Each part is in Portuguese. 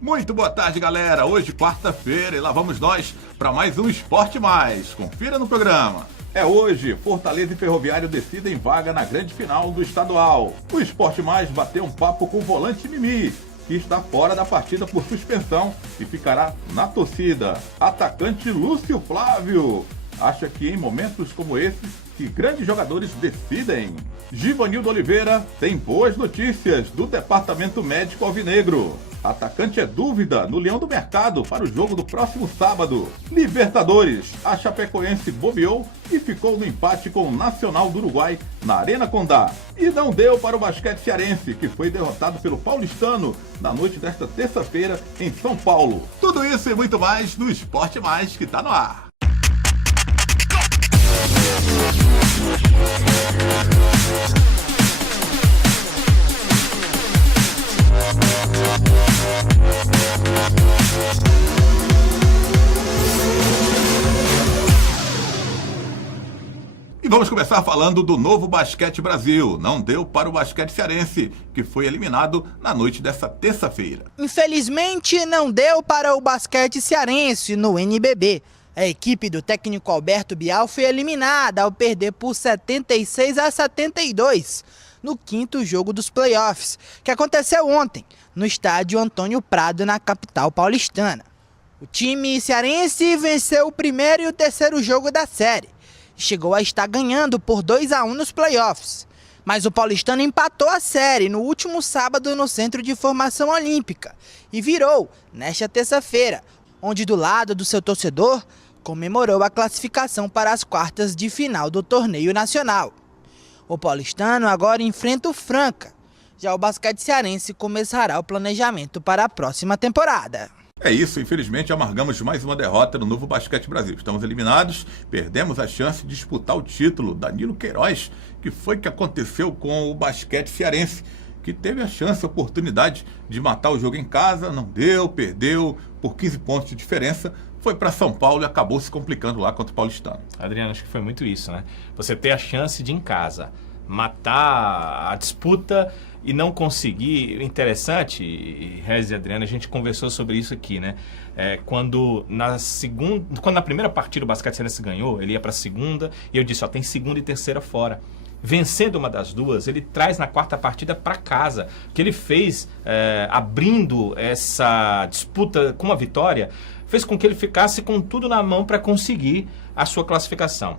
Muito boa tarde, galera. Hoje, quarta-feira, e lá vamos nós para mais um Esporte Mais. Confira no programa. É hoje, Fortaleza e Ferroviário decidem vaga na grande final do estadual. O Esporte Mais bateu um papo com o volante Mimi, que está fora da partida por suspensão e ficará na torcida. Atacante Lúcio Flávio acha que em momentos como esses, que grandes jogadores decidem. Givanildo Oliveira tem boas notícias do departamento médico alvinegro. Atacante é dúvida no Leão do Mercado para o jogo do próximo sábado. Libertadores, a Chapecoense bobeou e ficou no empate com o Nacional do Uruguai na Arena Condá. E não deu para o basquete cearense, que foi derrotado pelo Paulistano na noite desta terça-feira em São Paulo. Tudo isso e muito mais no Esporte Mais, que está no ar. E vamos começar falando do Novo Basquete Brasil. Não deu para o basquete cearense, que foi eliminado na noite dessa terça-feira. Infelizmente, não deu para o basquete cearense no NBB. A equipe do técnico Alberto Bial foi eliminada ao perder por 76-72 no quinto jogo dos playoffs, que aconteceu ontem no estádio Antônio Prado, na capital paulistana. O time cearense venceu o primeiro e o terceiro jogo da série e chegou a estar ganhando por 2-1 nos playoffs. Mas o paulistano empatou a série no último sábado no Centro de Formação Olímpica e virou nesta terça-feira, onde do lado do seu torcedor comemorou a classificação para as quartas de final do torneio nacional. O paulistano agora enfrenta o Franca. Já o basquete cearense começará o planejamento para a próxima temporada. É isso, infelizmente amargamos mais uma derrota no Novo Basquete Brasil. Estamos eliminados, perdemos a chance de disputar o título. Danilo Queiroz, que foi que aconteceu com o basquete cearense, que teve a chance, a oportunidade de matar o jogo em casa, não deu, perdeu por 15 pontos de diferença. Foi para São Paulo e acabou se complicando lá contra o Paulistano. Adriano, acho que foi muito isso, né? Você ter a chance de, em casa, matar a disputa e não conseguir. Interessante, Rez e Adriano, a gente conversou sobre isso aqui, né? Quando na primeira partida o basquete cearense ganhou, ele ia para a segunda e eu disse, tem segunda e terceira fora. Vencendo uma das duas, ele traz na quarta partida para casa. O que ele fez, abrindo essa disputa com uma vitória, fez com que ele ficasse com tudo na mão para conseguir a sua classificação.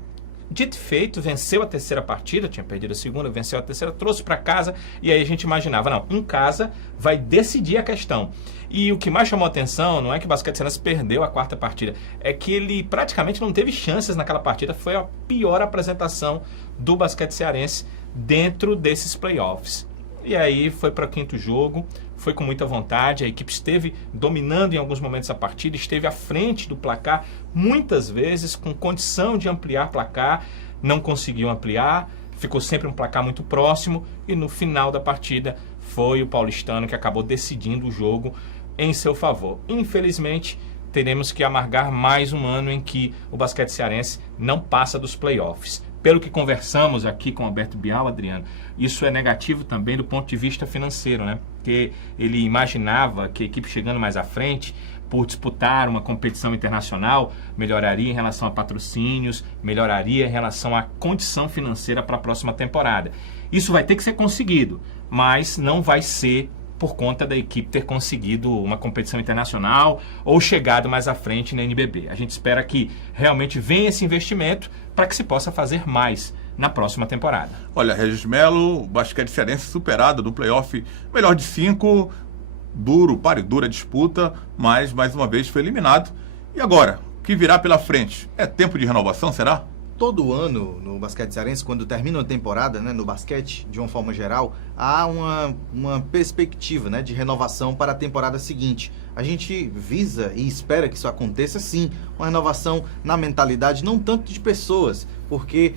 Dito e feito, venceu a terceira partida, tinha perdido a segunda, venceu a terceira, trouxe para casa, e aí a gente imaginava, não, em casa vai decidir a questão. E o que mais chamou a atenção não é que o basquete cearense perdeu a quarta partida, é que ele praticamente não teve chances naquela partida. Foi a pior apresentação do basquete cearense dentro desses playoffs. E aí foi para o quinto jogo, foi com muita vontade, a equipe esteve dominando em alguns momentos a partida, esteve à frente do placar, muitas vezes com condição de ampliar placar, não conseguiu ampliar, ficou sempre um placar muito próximo e no final da partida foi o paulistano que acabou decidindo o jogo em seu favor. Infelizmente, teremos que amargar mais um ano em que o basquete cearense não passa dos playoffs. Pelo que conversamos aqui com o Alberto Bial, Adriano, isso é negativo também do ponto de vista financeiro, né? Porque ele imaginava que a equipe chegando mais à frente, por disputar uma competição internacional, melhoraria em relação a patrocínios, melhoraria em relação à condição financeira para a próxima temporada. Isso vai ter que ser conseguido, mas não vai ser por conta da equipe ter conseguido uma competição internacional ou chegado mais à frente na NBB. A gente espera que realmente venha esse investimento para que se possa fazer mais na próxima temporada. Olha, Regis Melo, basquete cearense superado no playoff melhor de 5, duro, páreo dura disputa, mas mais uma vez foi eliminado. E agora, o que virá pela frente? É tempo de renovação, será? Todo ano no basquete cearense, quando termina a temporada, né, no basquete, de uma forma geral, há uma perspectiva, né, de renovação para a temporada seguinte. A gente visa e espera que isso aconteça, sim, uma renovação na mentalidade, não tanto de pessoas, porque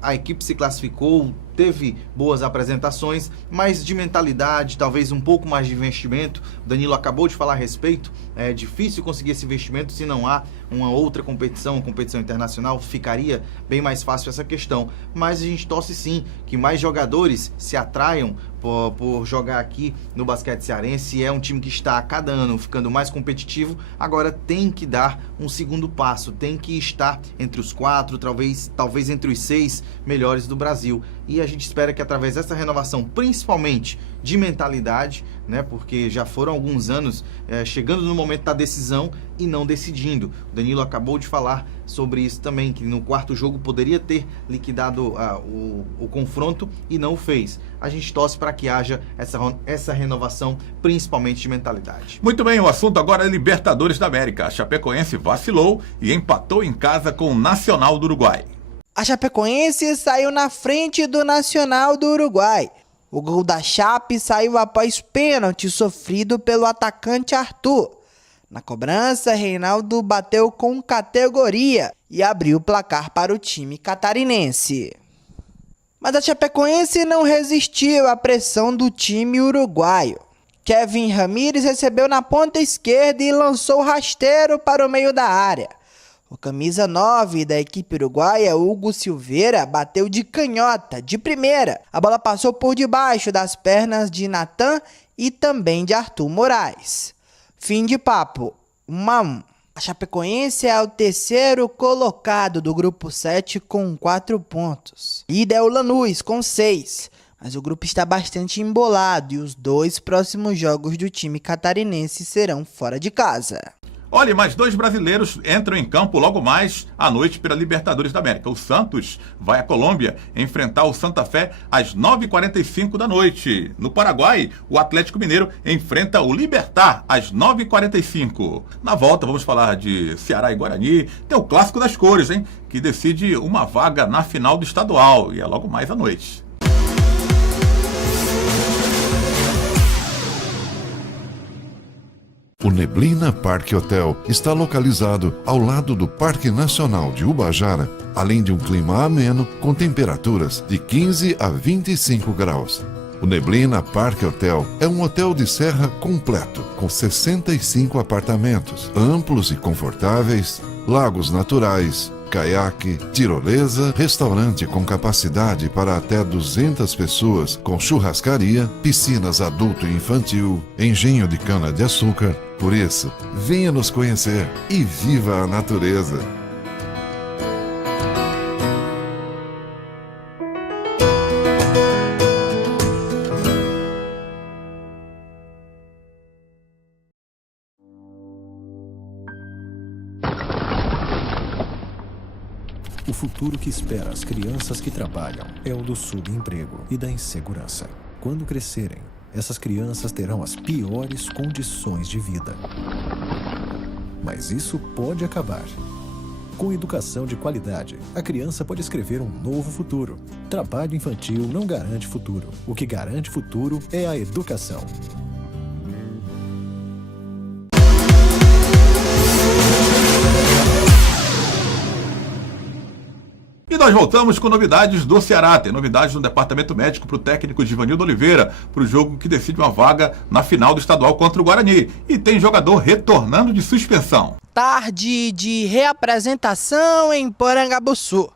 a equipe se classificou, teve boas apresentações, mas de mentalidade, talvez um pouco mais de investimento. O Danilo acabou de falar a respeito, é difícil conseguir esse investimento se não há uma outra competição, uma competição internacional, ficaria bem mais fácil essa questão. Mas a gente torce sim que mais jogadores se atraiam por jogar aqui no basquete cearense. É um time que está a cada ano ficando mais competitivo. Agora tem que dar um segundo passo, tem que estar entre os 4, talvez entre os 6 melhores do Brasil. E a gente espera que através dessa renovação, principalmente de mentalidade, né, porque já foram alguns anos chegando no momento da decisão e não decidindo. O Danilo acabou de falar sobre isso também, que no quarto jogo poderia ter liquidado o confronto e não o fez. A gente torce para que haja essa renovação, principalmente de mentalidade. Muito bem, o assunto agora é Libertadores da América. A Chapecoense vacilou e empatou em casa com o Nacional do Uruguai. A Chapecoense saiu na frente do Nacional do Uruguai. O gol da Chape saiu após pênalti sofrido pelo atacante Arthur. Na cobrança, Reinaldo bateu com categoria e abriu o placar para o time catarinense. Mas a Chapecoense não resistiu à pressão do time uruguaio. Kevin Ramírez recebeu na ponta esquerda e lançou rasteiro para o meio da área. O camisa 9 da equipe uruguaia, Hugo Silveira, bateu de canhota, de primeira. A bola passou por debaixo das pernas de Natan e também de Arthur Moraes. Fim de papo, 1-1. A Chapecoense é o terceiro colocado do grupo 7 com 4 pontos. Líder é o Lanús com 6, mas o grupo está bastante embolado e os 2 próximos jogos do time catarinense serão fora de casa. Olha, mais 2 brasileiros entram em campo logo mais à noite pela Libertadores da América. O Santos vai à Colômbia enfrentar o Santa Fé às 9h45 da noite. No Paraguai, o Atlético Mineiro enfrenta o Libertad às 9h45. Na volta, vamos falar de Ceará e Guarani. Tem o Clássico das Cores, hein? Que decide uma vaga na final do estadual. E é logo mais à noite. O Neblina Parque Hotel está localizado ao lado do Parque Nacional de Ubajara, além de um clima ameno com temperaturas de 15 a 25 graus. O Neblina Parque Hotel é um hotel de serra completo, com 65 apartamentos, amplos e confortáveis, lagos naturais, caiaque, tirolesa, restaurante com capacidade para até 200 pessoas, com churrascaria, piscinas adulto e infantil, engenho de cana-de-açúcar. Por isso, venha nos conhecer e viva a natureza. O futuro que espera as crianças que trabalham é o do subemprego e da insegurança. Quando crescerem, essas crianças terão as piores condições de vida. Mas isso pode acabar. Com educação de qualidade, a criança pode escrever um novo futuro. Trabalho infantil não garante futuro. O que garante futuro é a educação. E nós voltamos com novidades do Ceará. Tem novidades no departamento médico para o técnico Givanildo Oliveira, para o jogo que decide uma vaga na final do estadual contra o Guarani. E tem jogador retornando de suspensão. Tarde de reapresentação em Porangabuçu.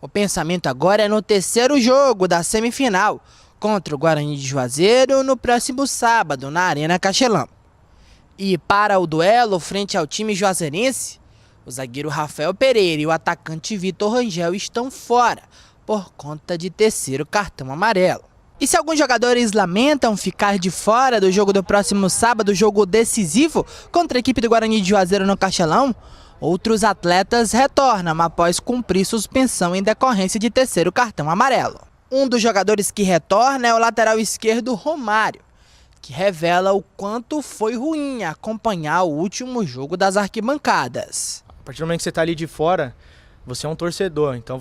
O pensamento agora é no terceiro jogo da semifinal, contra o Guarani de Juazeiro, no próximo sábado, na Arena Castelão. E para o duelo frente ao time juazeirense, o zagueiro Rafael Pereira e o atacante Vitor Rangel estão fora por conta de terceiro cartão amarelo. E se alguns jogadores lamentam ficar de fora do jogo do próximo sábado, jogo decisivo contra a equipe do Guarani de Juazeiro no Castelão, outros atletas retornam após cumprir suspensão em decorrência de terceiro cartão amarelo. Um dos jogadores que retorna é o lateral esquerdo Romário, que revela o quanto foi ruim acompanhar o último jogo das arquibancadas. A partir do momento que você está ali de fora, você é um torcedor, então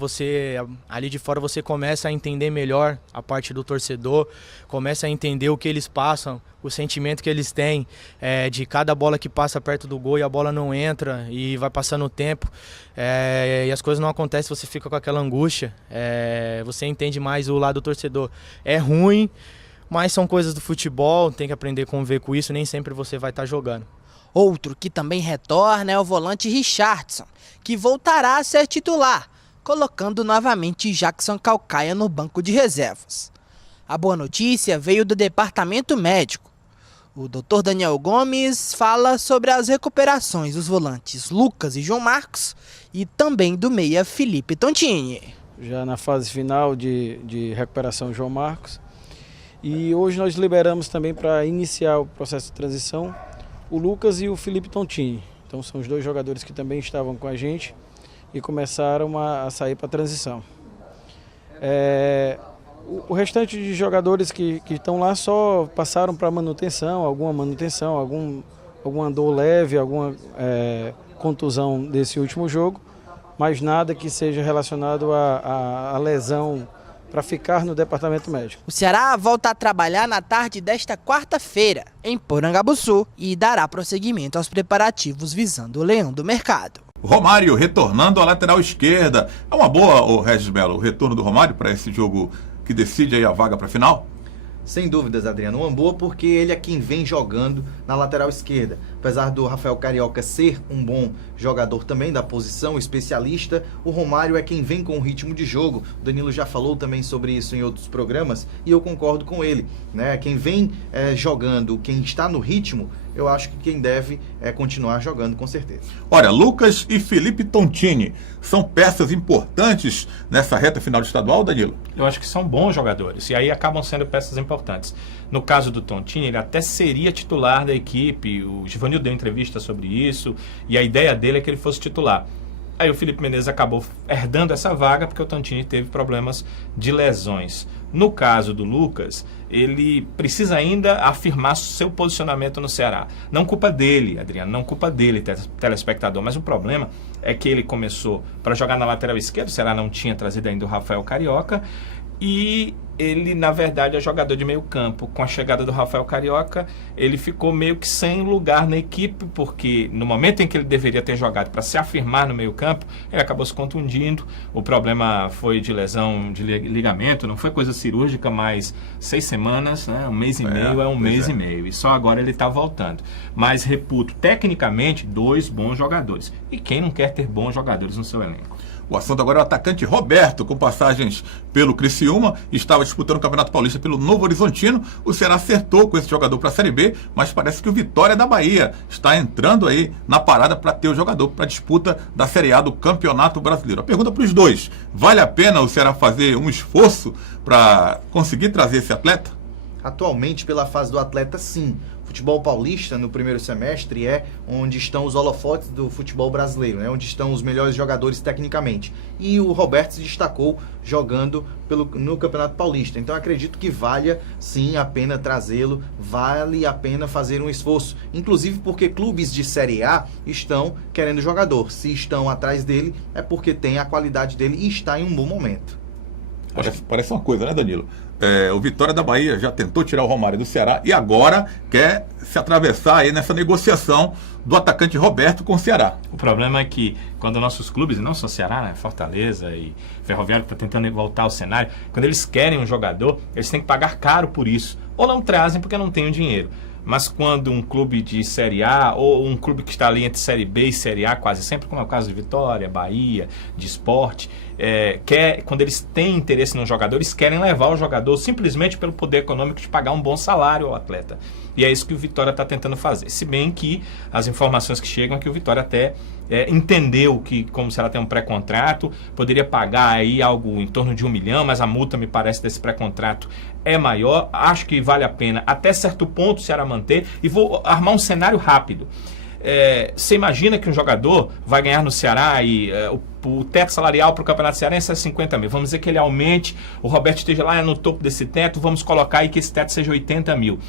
ali de fora você começa a entender melhor a parte do torcedor, começa a entender o que eles passam, o sentimento que eles têm de cada bola que passa perto do gol e a bola não entra e vai passando o tempo e as coisas não acontecem, você fica com aquela angústia, você entende mais o lado do torcedor. É ruim, mas são coisas do futebol, tem que aprender a conviver com isso, nem sempre você vai estar jogando. Outro que também retorna é o volante Richardson, que voltará a ser titular, colocando novamente Jackson Calcaia no banco de reservas. A boa notícia veio do departamento médico. O Dr. Daniel Gomes fala sobre as recuperações dos volantes Lucas e João Marcos e também do meia Felipe Tontini. Já na fase final de recuperação João Marcos. E hoje nós liberamos também para iniciar o processo de transição o Lucas e o Felipe Tontini. Então são os dois jogadores que também estavam com a gente e começaram a sair para a transição. O restante de jogadores que estão lá só passaram para manutenção, alguma dor leve, alguma contusão desse último jogo, mas nada que seja relacionado à lesão para ficar no departamento médico. O Ceará volta a trabalhar na tarde desta quarta-feira, em Porangabuçu, e dará prosseguimento aos preparativos visando o Leão do Mercado. Romário retornando à lateral esquerda. É uma boa, o Regis Melo, o retorno do Romário para esse jogo que decide aí a vaga para a final? Sem dúvidas, Adriano, uma boa porque ele é quem vem jogando na lateral esquerda. Apesar do Rafael Carioca ser um bom jogador também da posição, especialista, o Romário é quem vem com o ritmo de jogo. O Danilo já falou também sobre isso em outros programas e eu concordo com ele, né? Quem vem jogando, quem está no ritmo, eu acho que quem deve continuar jogando com certeza. Olha, Lucas e Felipe Tontini são peças importantes nessa reta final de estadual, Danilo? Eu acho que são bons jogadores e aí acabam sendo peças importantes. No caso do Tontini, ele até seria titular da equipe, o Givanil deu entrevista sobre isso e a ideia dele é que ele fosse titular. Aí o Felipe Menezes acabou herdando essa vaga porque o Tontini teve problemas de lesões. No caso do Lucas, ele precisa ainda afirmar seu posicionamento no Ceará. Não culpa dele, Adriano, não culpa dele, telespectador, mas o problema é que ele começou para jogar na lateral esquerda, o Ceará não tinha trazido ainda o Rafael Carioca, e ele, na verdade, é jogador de meio campo. Com a chegada do Rafael Carioca, ele ficou meio que sem lugar na equipe, porque no momento em que ele deveria ter jogado para se afirmar no meio campo, ele acabou se contundindo. O problema foi de lesão de ligamento, não foi coisa cirúrgica, mas 6 semanas, né? Um mês e meio é um mês e meio. E só agora ele está voltando. Mas, reputo, tecnicamente, 2 bons jogadores. E quem não quer ter bons jogadores no seu elenco? O assunto agora é o atacante Roberto, com passagens pelo Criciúma, estava disputando o Campeonato Paulista pelo Novo Horizontino. O Ceará acertou com esse jogador para a Série B, mas parece que o Vitória da Bahia está entrando aí na parada para ter o jogador para a disputa da Série A do Campeonato Brasileiro. A pergunta para os dois: vale a pena o Ceará fazer um esforço para conseguir trazer esse atleta? Atualmente, pela fase do atleta, sim. Futebol paulista, no primeiro semestre, é onde estão os holofotes do futebol brasileiro, né? Onde estão os melhores jogadores tecnicamente. E o Roberto se destacou jogando no Campeonato Paulista. Então, acredito que valha, sim, a pena trazê-lo, vale a pena fazer um esforço. Inclusive porque clubes de Série A estão querendo jogador. Se estão atrás dele, é porque tem a qualidade dele e está em um bom momento. Parece uma coisa, né, Danilo? O Vitória da Bahia já tentou tirar o Romário do Ceará e agora quer se atravessar aí nessa negociação do atacante Roberto com o Ceará. O problema é que quando nossos clubes, e não só Ceará, né, Fortaleza e Ferroviário, que está tentando voltar ao cenário, quando eles querem um jogador, eles têm que pagar caro por isso. Ou não trazem porque não tem o dinheiro. Mas quando um clube de Série A, ou um clube que está ali entre Série B e Série A, quase sempre, como é o caso de Vitória, Bahia, de Sport, quando eles têm interesse no jogador, eles querem levar o jogador simplesmente pelo poder econômico de pagar um bom salário ao atleta. E é isso que o Vitória está tentando fazer. Se bem que as informações que chegam é que o Vitória até entendeu que, como se ela tem um pré-contrato, poderia pagar aí algo em torno de 1 milhão, mas a multa, me parece, desse pré-contrato é maior. Acho que vale a pena, até certo ponto, o Ceará manter. E vou armar um cenário rápido. Você imagina que um jogador vai ganhar no Ceará e o teto salarial para o Campeonato Cearense é 50 mil. Vamos dizer que ele aumente, o Roberto esteja lá no topo desse teto, vamos colocar aí que esse teto seja 80 mil.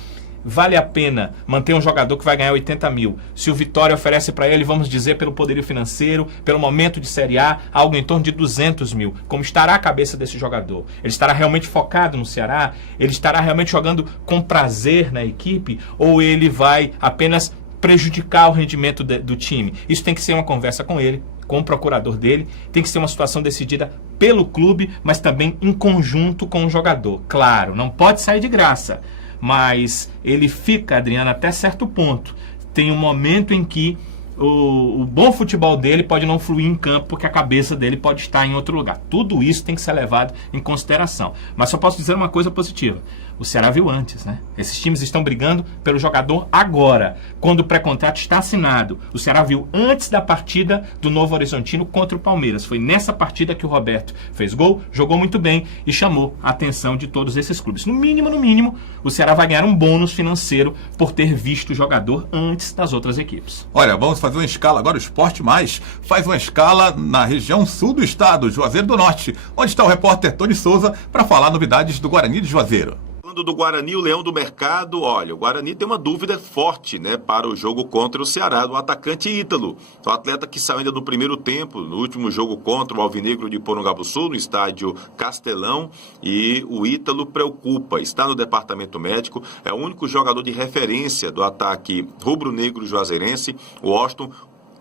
Vale a pena manter um jogador que vai ganhar 80 mil. Se o Vitória oferece para ele, vamos dizer, pelo poderio financeiro, pelo momento de Série A, algo em torno de 200 mil. Como estará a cabeça desse jogador? Ele estará realmente focado no Ceará? Ele estará realmente jogando com prazer na equipe? Ou ele vai apenas prejudicar o rendimento do time? Isso tem que ser uma conversa com ele, com o procurador dele. Tem que ser uma situação decidida pelo clube, mas também em conjunto com o jogador. Claro, não pode sair de graça. Mas ele fica, Adriano, até certo ponto. Tem um momento em que o bom futebol dele pode não fluir em campo porque a cabeça dele pode estar em outro lugar. Tudo isso tem que ser levado em consideração. Mas só posso dizer uma coisa positiva. O Ceará viu antes, né? Esses times estão brigando pelo jogador agora, quando o pré-contrato está assinado. O Ceará viu antes da partida do Novo Horizontino contra o Palmeiras. Foi nessa partida que o Roberto fez gol, jogou muito bem e chamou a atenção de todos esses clubes. No mínimo, o Ceará vai ganhar um bônus financeiro por ter visto o jogador antes das outras equipes. Olha, vamos fazer uma escala agora. O Esporte Mais faz uma escala na região sul do estado, Juazeiro do Norte, onde está o repórter Tony Souza para falar novidades do Guarani de Juazeiro. Falando do Guarani, o Leão do Mercado, olha, o Guarani tem uma dúvida forte, né, para o jogo contra o Ceará, do atacante Ítalo. O atleta que saiu ainda no primeiro tempo, no último jogo contra o Alvinegro de Porongabuçu, no estádio Castelão, e o Ítalo preocupa, está no departamento médico, é o único jogador de referência do ataque rubro-negro juazeirense. O Washington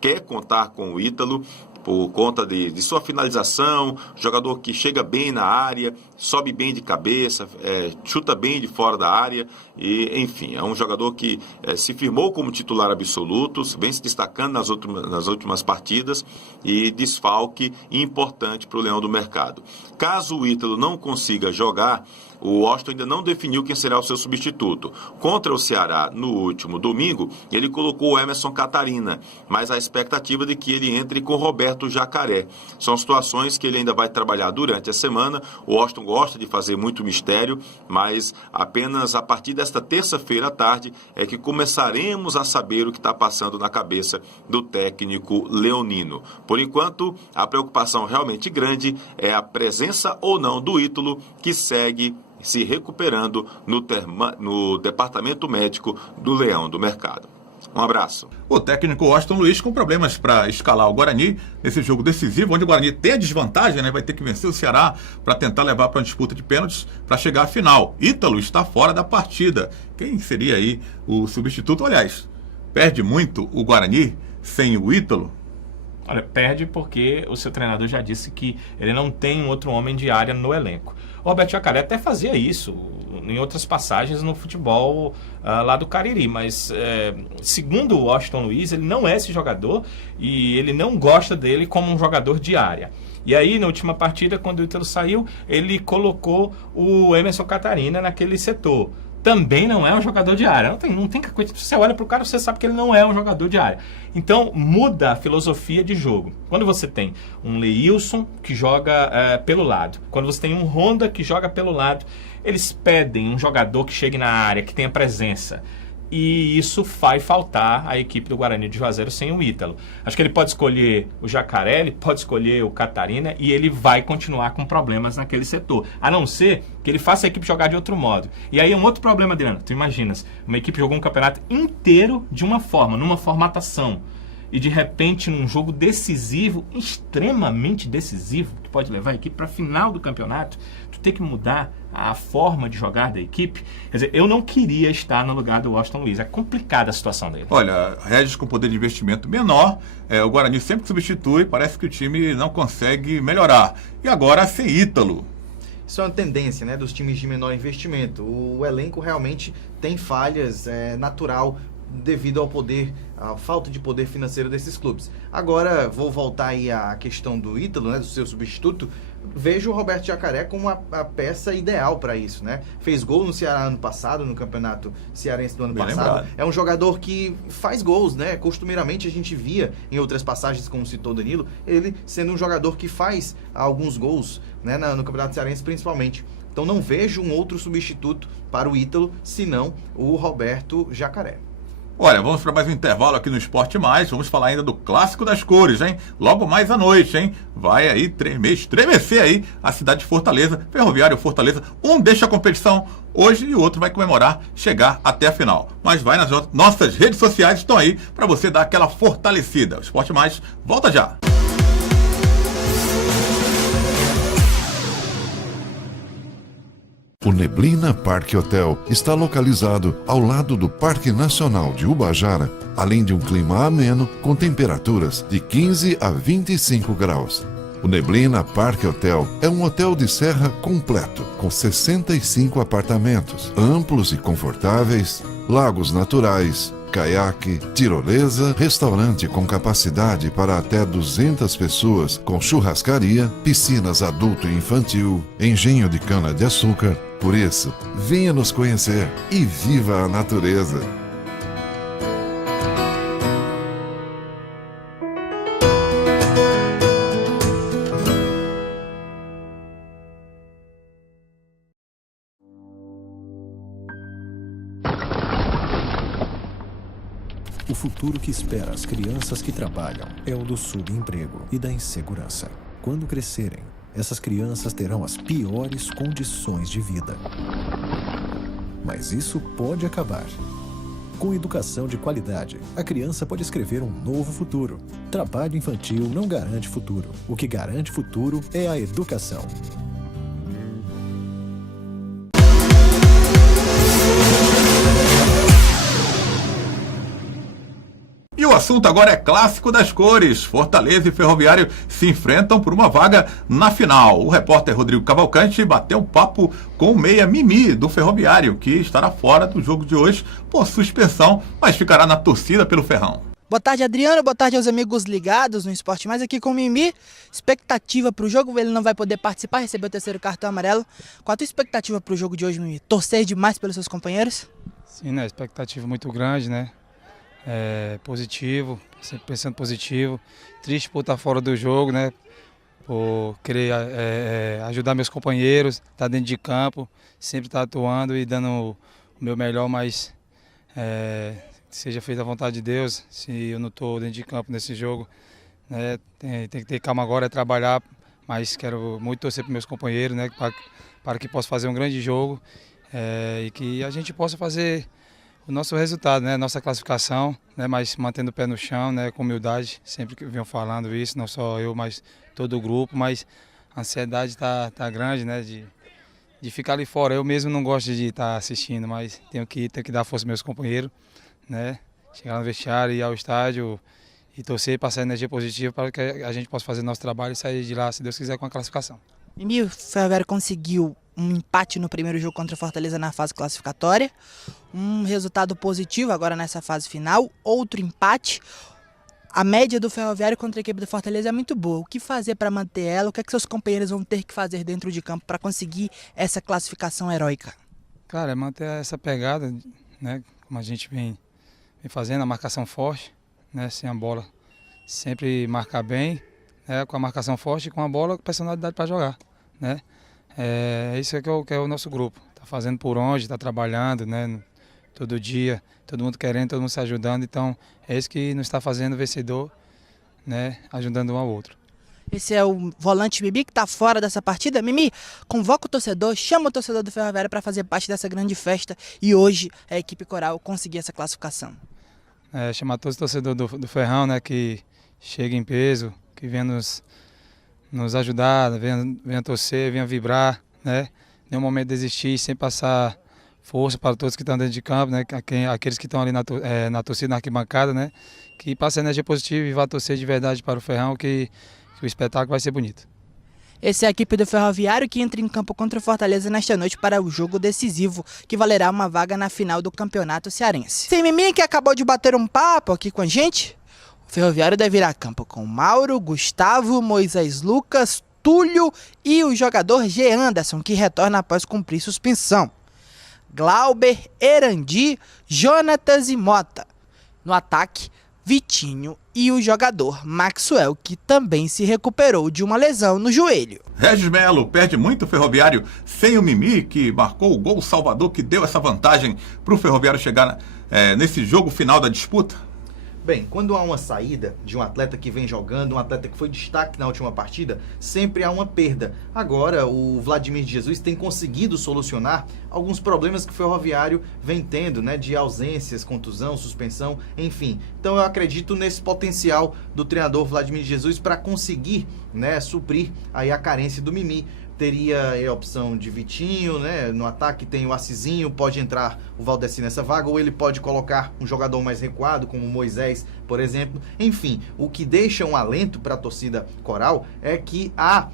quer contar com o Ítalo por conta de sua finalização, jogador que chega bem na área, sobe bem de cabeça, chuta bem de fora da área, e enfim, é um jogador que se firmou como titular absoluto, vem se destacando nas últimas partidas, e desfalque importante para o Leão do Mercado. Caso o Ítalo não consiga jogar, o Washington ainda não definiu quem será o seu substituto. Contra o Ceará, no último domingo, ele colocou o Emerson Catarina, mas a expectativa de que ele entre com Roberto Jacaré. São situações que ele ainda vai trabalhar durante a semana. O Washington gosta de fazer muito mistério, mas apenas a partir desta terça-feira à tarde é que começaremos a saber o que está passando na cabeça do técnico leonino. Por enquanto, a preocupação realmente grande é a presença ou não do Ítalo, que segue se recuperando no departamento médico do Leão do Mercado. Um abraço. O técnico Washington Luiz com problemas para escalar o Guarani nesse jogo decisivo, onde o Guarani tem a desvantagem, né? Vai ter que vencer o Ceará para tentar levar para uma disputa de pênaltis para chegar à final. Ítalo está fora da partida. Quem seria aí o substituto? Aliás, perde muito o Guarani sem o Ítalo? Olha, perde porque o seu treinador já disse que ele não tem um outro homem de área no elenco. O Roberto Jacaré até fazia isso em outras passagens no futebol lá do Cariri, mas segundo o Washington Luiz, ele não é esse jogador e ele não gosta dele como um jogador de área. E aí, na última partida, quando o Ítalo saiu, ele colocou o Emerson Catarina naquele setor. Também não é um jogador de área. Não tem que... Você olha para o cara, você sabe que ele não é um jogador de área. Então, muda a filosofia de jogo. Quando você tem um Leilson que joga pelo lado, quando você tem um Honda que joga pelo lado, eles pedem um jogador que chegue na área, que tenha presença. E isso vai faltar a equipe do Guarani de Juazeiro sem o Ítalo. Acho que ele pode escolher o Jacaré, ele pode escolher o Catarina e ele vai continuar com problemas naquele setor. A não ser que ele faça a equipe jogar de outro modo. E aí é um outro problema, Adriano. Tu imaginas, uma equipe jogou um campeonato inteiro de uma forma, numa formatação. E de repente, num jogo decisivo, extremamente decisivo, que pode levar a equipe para a final do campeonato, tu tem que mudar a forma de jogar da equipe. Quer dizer, eu não queria estar no lugar do Washington Luiz. É complicada a situação dele. Olha, Regis com poder de investimento menor, o Guarani sempre que substitui, parece que o time não consegue melhorar. E agora sem Ítalo. Isso é uma tendência, né, dos times de menor investimento. O elenco realmente tem falhas, é natural, devido ao à falta de poder financeiro desses clubes. Agora, vou voltar aí à questão do Ítalo, né, do seu substituto. Vejo o Roberto Jacaré como a peça ideal para isso, né? Fez gol no Ceará ano passado, no campeonato cearense do ano passado. Lembrado. É um jogador que faz gols, né? Costumeiramente a gente via em outras passagens, como citou Danilo, ele sendo um jogador que faz alguns gols, né, no campeonato cearense principalmente. Então não vejo um outro substituto para o Ítalo, senão o Roberto Jacaré. Olha, vamos para mais um intervalo aqui no Esporte Mais. Vamos falar ainda do Clássico das Cores, hein? Logo mais à noite, hein? Vai aí estremecer aí a cidade de Fortaleza, Ferroviário Fortaleza. Um deixa a competição hoje e o outro vai comemorar chegar até a final. Mas vai nas nossas redes sociais, estão aí para você dar aquela fortalecida. O Esporte Mais volta já. O Neblina Parque Hotel está localizado ao lado do Parque Nacional de Ubajara, além de um clima ameno com temperaturas de 15 a 25 graus. O Neblina Parque Hotel é um hotel de serra completo, com 65 apartamentos, amplos e confortáveis, lagos naturais, caiaque, tirolesa, restaurante com capacidade para até 200 pessoas, com churrascaria, piscinas adulto e infantil, engenho de cana-de-açúcar. Por isso, venha nos conhecer e viva a natureza. O futuro que espera as crianças que trabalham é o do subemprego e da insegurança. Quando crescerem, essas crianças terão as piores condições de vida. Mas isso pode acabar. Com educação de qualidade, a criança pode escrever um novo futuro. Trabalho infantil não garante futuro. O que garante futuro é a educação. E o assunto agora é clássico das cores. Fortaleza e Ferroviário se enfrentam por uma vaga na final. O repórter Rodrigo Cavalcante bateu um papo com o meia Mimi do Ferroviário, que estará fora do jogo de hoje por suspensão, mas ficará na torcida pelo Ferrão. Boa tarde, Adriano. Boa tarde aos amigos ligados no Esporte Mais, aqui com o Mimi. Expectativa para o jogo, ele não vai poder participar, recebeu o terceiro cartão amarelo. Qual a tua expectativa para o jogo de hoje, Mimi? Torcer demais pelos seus companheiros? Sim, né? Expectativa muito grande, né? Positivo, sempre pensando positivo. Triste por estar fora do jogo, né? Por querer ajudar meus companheiros, estar dentro de campo, sempre estar atuando e dando o meu melhor, mas seja feita a vontade de Deus. Se eu não estou dentro de campo nesse jogo, né? Tem que ter calma agora, trabalhar, mas quero muito torcer para meus companheiros, né? Para que possa fazer um grande jogo e que a gente possa fazer o nosso resultado, né? Nossa classificação, né? Mas mantendo o pé no chão, né? Com humildade, sempre que venham falando isso, não só eu, mas todo o grupo, mas a ansiedade tá grande, né? De ficar ali fora. Eu mesmo não gosto de estar assistindo, mas tenho que dar força aos meus companheiros, né? Chegar no vestiário, ir ao estádio e torcer e passar energia positiva para que a gente possa fazer nosso trabalho e sair de lá, se Deus quiser, com a classificação. Mimi, o Ferroviário conseguiu um empate no primeiro jogo contra o Fortaleza na fase classificatória, um resultado positivo agora nessa fase final, outro empate. A média do Ferroviário contra a equipe do Fortaleza é muito boa. O que fazer para manter ela? O que é que seus companheiros vão ter que fazer dentro de campo para conseguir essa classificação heróica? Cara, é manter essa pegada, né? Como a gente vem fazendo, a marcação forte, né? Sem a bola, sempre marcar bem, né? Com a marcação forte e com a bola, com personalidade para jogar, né? Isso que é o nosso grupo. Tá fazendo por onde, tá trabalhando, né? Todo dia, todo mundo querendo, todo mundo se ajudando. Então, é isso que nos está fazendo vencedor, né? Ajudando um ao outro. Esse é o volante Mimi que está fora dessa partida. Mimi, convoca o torcedor, chama o torcedor do Ferroviário para fazer parte dessa grande festa e hoje a equipe coral conseguir essa classificação. Chamar todos os torcedores do Ferrão, né? Que cheguem em peso, que venham nos ajudar, venha torcer, venha vibrar, né? Nenhum momento desistir, sem passar força para todos que estão dentro de campo, né? Aqueles que estão ali na torcida, na arquibancada, né? Que passem energia positiva e vá torcer de verdade para o Ferrão, que o espetáculo vai ser bonito. Essa é a equipe do Ferroviário que entra em campo contra o Fortaleza nesta noite para o jogo decisivo, que valerá uma vaga na final do Campeonato Cearense. Sem Mimi, que acabou de bater um papo aqui com a gente, o Ferroviário deve ir a campo com Mauro, Gustavo, Moisés Lucas, Túlio e o jogador G. Anderson, que retorna após cumprir suspensão. Glauber, Erandi, Jonatas e Mota. No ataque, Vitinho e o jogador Maxwell, que também se recuperou de uma lesão no joelho. Regis Melo perde muito o Ferroviário sem o Mimi, que marcou o gol salvador que deu essa vantagem para o Ferroviário chegar nesse jogo final da disputa. Bem, quando há uma saída de um atleta que vem jogando, um atleta que foi destaque na última partida, sempre há uma perda. Agora, o Vladimir de Jesus tem conseguido solucionar alguns problemas que o Ferroviário vem tendo, né? De ausências, contusão, suspensão, enfim. Então eu acredito nesse potencial do treinador Vladimir de Jesus para conseguir, né, suprir aí a carência do Mimi. teria a opção de Vitinho, né? No ataque tem o Assizinho, pode entrar o Valdeci nessa vaga, ou ele pode colocar um jogador mais recuado, como o Moisés, por exemplo. Enfim, o que deixa um alento para a torcida coral é que há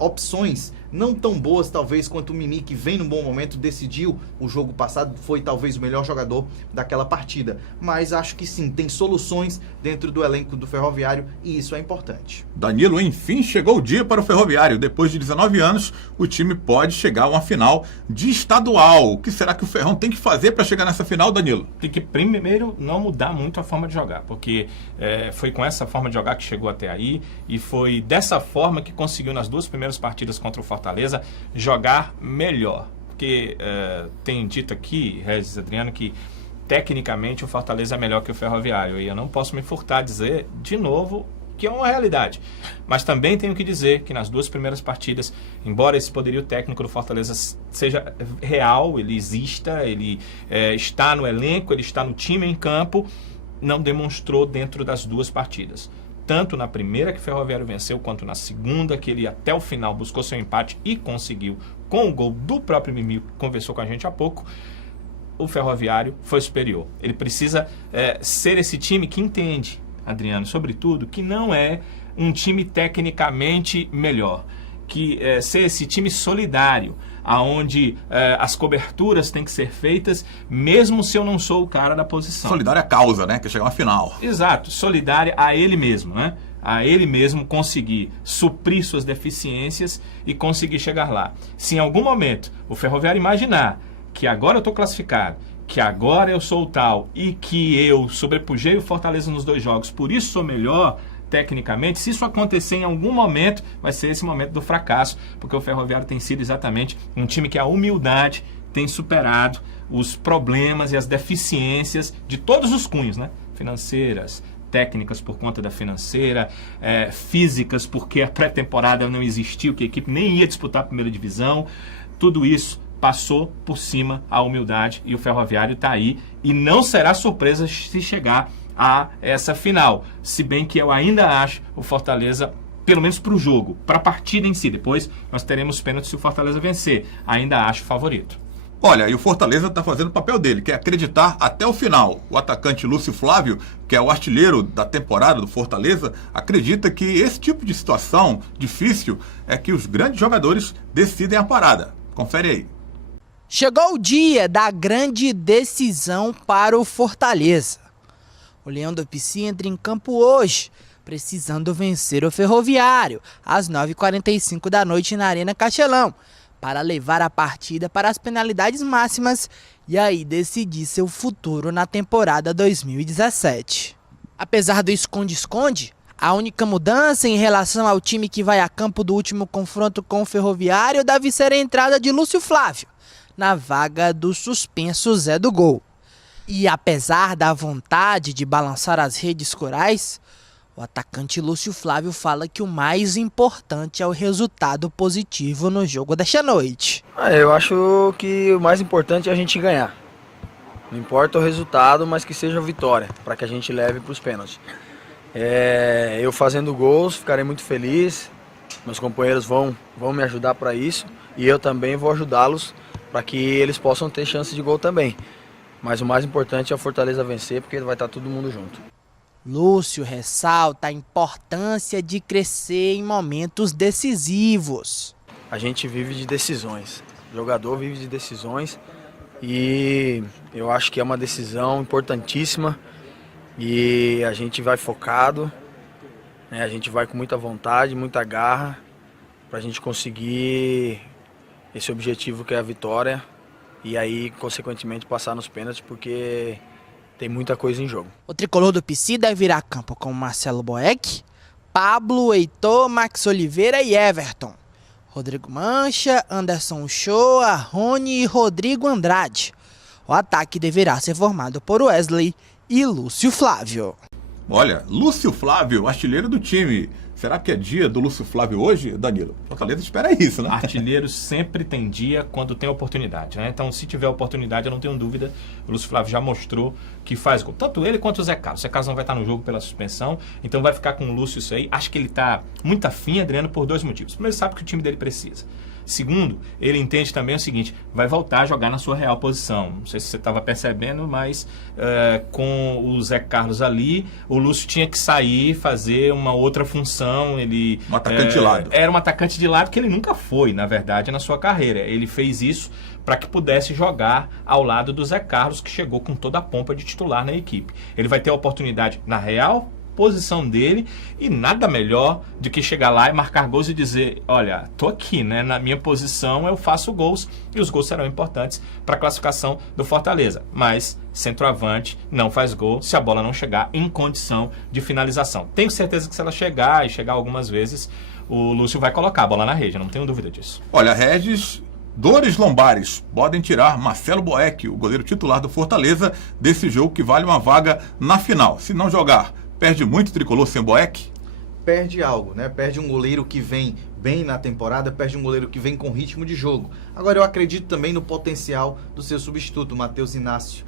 opções não tão boas, talvez, quanto o Mimi, que vem num bom momento, decidiu o jogo passado, foi talvez o melhor jogador daquela partida. Mas acho que sim, tem soluções dentro do elenco do Ferroviário e isso é importante. Danilo, enfim, chegou o dia para o Ferroviário. Depois de 19 anos, o time pode chegar a uma final de estadual. O que será que o Ferrão tem que fazer para chegar nessa final, Danilo? Tem que primeiro não mudar muito a forma de jogar, porque foi com essa forma de jogar que chegou até aí e foi dessa forma que conseguiu nas 2 primeiras partidas contra o Fortaleza jogar melhor. Porque tem dito aqui, Regis Adriano, que tecnicamente o Fortaleza é melhor que o Ferroviário e eu não posso me furtar a dizer de novo que é uma realidade. Mas também tenho que dizer que nas 2 primeiras partidas, embora esse poderio técnico do Fortaleza seja real, ele exista, ele está no elenco, ele está no time em campo, não demonstrou dentro das 2 partidas. Tanto na primeira que o Ferroviário venceu, quanto na segunda que ele até o final buscou seu empate e conseguiu com o gol do próprio Mimi, que conversou com a gente há pouco. O Ferroviário foi superior. Ele precisa ser esse time que entende, Adriano, sobretudo, que não é um time tecnicamente melhor, que ser esse time solidário, aonde as coberturas têm que ser feitas, mesmo se eu não sou o cara da posição. Solidário à causa, né? Que chegar à final. Exato, solidário a ele mesmo, né? A ele mesmo conseguir suprir suas deficiências e conseguir chegar lá. Se em algum momento o Ferroviário imaginar que agora eu estou classificado, que agora eu sou o tal e que eu sobrepujei o Fortaleza nos 2 jogos, por isso sou melhor tecnicamente, se isso acontecer em algum momento, vai ser esse momento do fracasso, porque o Ferroviário tem sido exatamente um time que a humildade tem superado os problemas e as deficiências de todos os cunhos, né? Financeiras, técnicas por conta da financeira, físicas porque a pré-temporada não existiu, que a equipe nem ia disputar a primeira divisão, tudo isso passou por cima a humildade e o Ferroviário está aí e não será surpresa se chegar a essa final, se bem que eu ainda acho o Fortaleza, pelo menos para o jogo, para a partida em si, depois nós teremos pênalti se o Fortaleza vencer, ainda acho favorito. Olha, e o Fortaleza está fazendo o papel dele, que é acreditar até o final. O atacante Lúcio Flávio, que é o artilheiro da temporada do Fortaleza, acredita que esse tipo de situação difícil é que os grandes jogadores decidem a parada. Confere aí. Chegou o dia da grande decisão para o Fortaleza. O Leão do Pici entra em campo hoje, precisando vencer o Ferroviário, às 9h45 da noite na Arena Castelão, para levar a partida para as penalidades máximas e aí decidir seu futuro na temporada 2017. Apesar do esconde-esconde, a única mudança em relação ao time que vai a campo do último confronto com o Ferroviário deve ser a entrada de Lúcio Flávio, na vaga do suspenso Zé do Gol. E apesar da vontade de balançar as redes corais, o atacante Lúcio Flávio fala que o mais importante é o resultado positivo no jogo desta noite. Eu acho que o mais importante é a gente ganhar. Não importa o resultado, mas que seja vitória, para que a gente leve para os pênaltis. Eu fazendo gols, ficarei muito feliz. Meus companheiros vão me ajudar para isso e eu também vou ajudá-los para que eles possam ter chance de gol também. Mas o mais importante é a Fortaleza vencer, porque vai estar todo mundo junto. Lúcio ressalta a importância de crescer em momentos decisivos. A gente vive de decisões, o jogador vive de decisões e eu acho que é uma decisão importantíssima e a gente vai focado, né? A gente vai com muita vontade, muita garra para a gente conseguir esse objetivo que é a vitória. E aí, consequentemente, passar nos pênaltis, porque tem muita coisa em jogo. O tricolor do Pici deve ir a campo com Marcelo Boeck, Pablo, Heitor, Max Oliveira e Everton. Rodrigo Mancha, Anderson Uchoa, Rony e Rodrigo Andrade. O ataque deverá ser formado por Wesley e Lúcio Flávio. Olha, Lúcio Flávio, artilheiro do time. Será que é dia do Lúcio Flávio hoje, Danilo? Fortaleza espera isso, né? Artilheiro sempre tem dia quando tem oportunidade, né? Então, se tiver oportunidade, eu não tenho dúvida, o Lúcio Flávio já mostrou que faz gol. Tanto ele quanto o Zé Carlos. O Zé Carlos não vai estar no jogo pela suspensão, então vai ficar com o Lúcio isso aí. Acho que ele está muito afim, Adriano, por 2 motivos. Primeiro, ele sabe que o time dele precisa. Segundo, ele entende também o seguinte, vai voltar a jogar na sua real posição. Não sei se você estava percebendo, mas com o Zé Carlos ali, o Lúcio tinha que sair, fazer uma outra função. Ele, um atacante de lado. Era um atacante de lado que ele nunca foi, na verdade, na sua carreira. Ele fez isso para que pudesse jogar ao lado do Zé Carlos, que chegou com toda a pompa de titular na equipe. Ele vai ter a oportunidade na real posição dele e nada melhor do que chegar lá e marcar gols e dizer, olha, tô aqui, né, na minha posição eu faço gols e os gols serão importantes para a classificação do Fortaleza, mas centroavante não faz gol se a bola não chegar em condição de finalização. Tenho certeza que se ela chegar algumas vezes, o Lúcio vai colocar a bola na rede, não tenho dúvida disso. Olha, Regis, dores lombares podem tirar Marcelo Boeck, o goleiro titular do Fortaleza, desse jogo que vale uma vaga na final. Se não jogar, perde muito o tricolor sem Boeck? Perde algo, né? Perde um goleiro que vem bem na temporada, perde um goleiro que vem com ritmo de jogo. Agora eu acredito também no potencial do seu substituto, Matheus Inácio,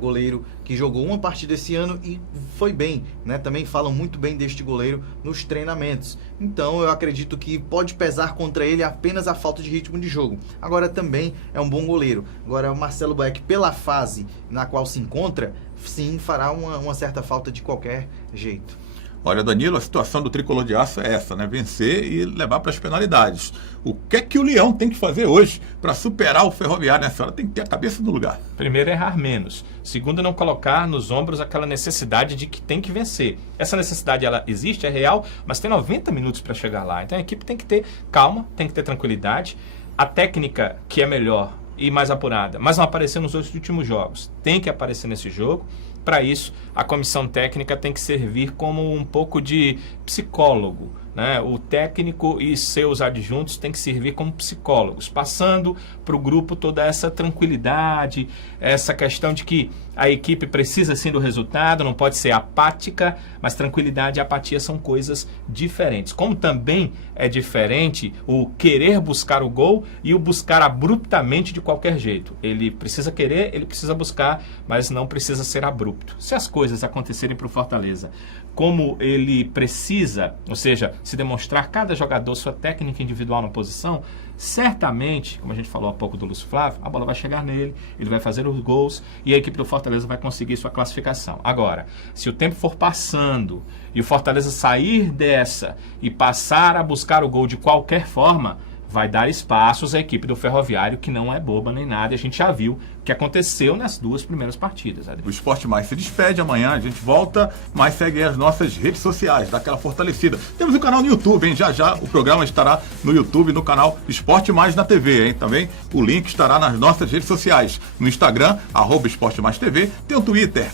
goleiro que jogou uma partida esse ano e foi bem, né? Também falam muito bem deste goleiro nos treinamentos. Então eu acredito que pode pesar contra ele apenas a falta de ritmo de jogo. Agora também é um bom goleiro. Agora o Marcelo Boeck, pela fase na qual se encontra, sim, fará uma certa falta de qualquer jeito. Olha, Danilo, a situação do tricolor de aço é essa, né? Vencer e levar para as penalidades. O que é que o Leão tem que fazer hoje para superar o Ferroviário nessa hora? Tem que ter a cabeça no lugar. Primeiro, errar menos. Segundo, não colocar nos ombros aquela necessidade de que tem que vencer. Essa necessidade, ela existe, é real, mas tem 90 minutos para chegar lá. Então a equipe tem que ter calma, tem que ter tranquilidade. A técnica que é melhor e mais apurada, mas não apareceu nos dois últimos jogos, tem que aparecer nesse jogo. Para isso, a comissão técnica tem que servir como um pouco de psicólogo, né? O técnico e seus adjuntos têm que servir como psicólogos, passando para o grupo toda essa tranquilidade, essa questão de que a equipe precisa sim do resultado, não pode ser apática, mas tranquilidade e apatia são coisas diferentes. Como também é diferente o querer buscar o gol e o buscar abruptamente de qualquer jeito. Ele precisa querer, ele precisa buscar, mas não precisa ser abrupto. Se as coisas acontecerem para o Fortaleza como ele precisa, ou seja, se demonstrar cada jogador sua técnica individual na posição, certamente, como a gente falou há pouco do Lúcio Flávio, a bola vai chegar nele, ele vai fazer os gols e a equipe do Fortaleza vai conseguir sua classificação. Agora, se o tempo for passando e o Fortaleza sair dessa e passar a buscar o gol de qualquer forma, vai dar espaços à equipe do Ferroviário, que não é boba nem nada, e a gente já viu o que aconteceu nas duas primeiras partidas. Adriano. O Esporte Mais se despede, amanhã a gente volta, mas segue as nossas redes sociais, dá aquela fortalecida. Temos um canal no YouTube, hein? Já o programa estará no YouTube, no canal Esporte Mais na TV, hein? Também o link estará nas nossas redes sociais, no Instagram, @Esporte Mais TV, tem o Twitter,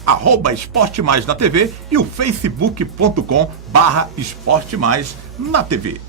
@Esporte Mais na TV e o facebook.com/Esporte Mais na TV.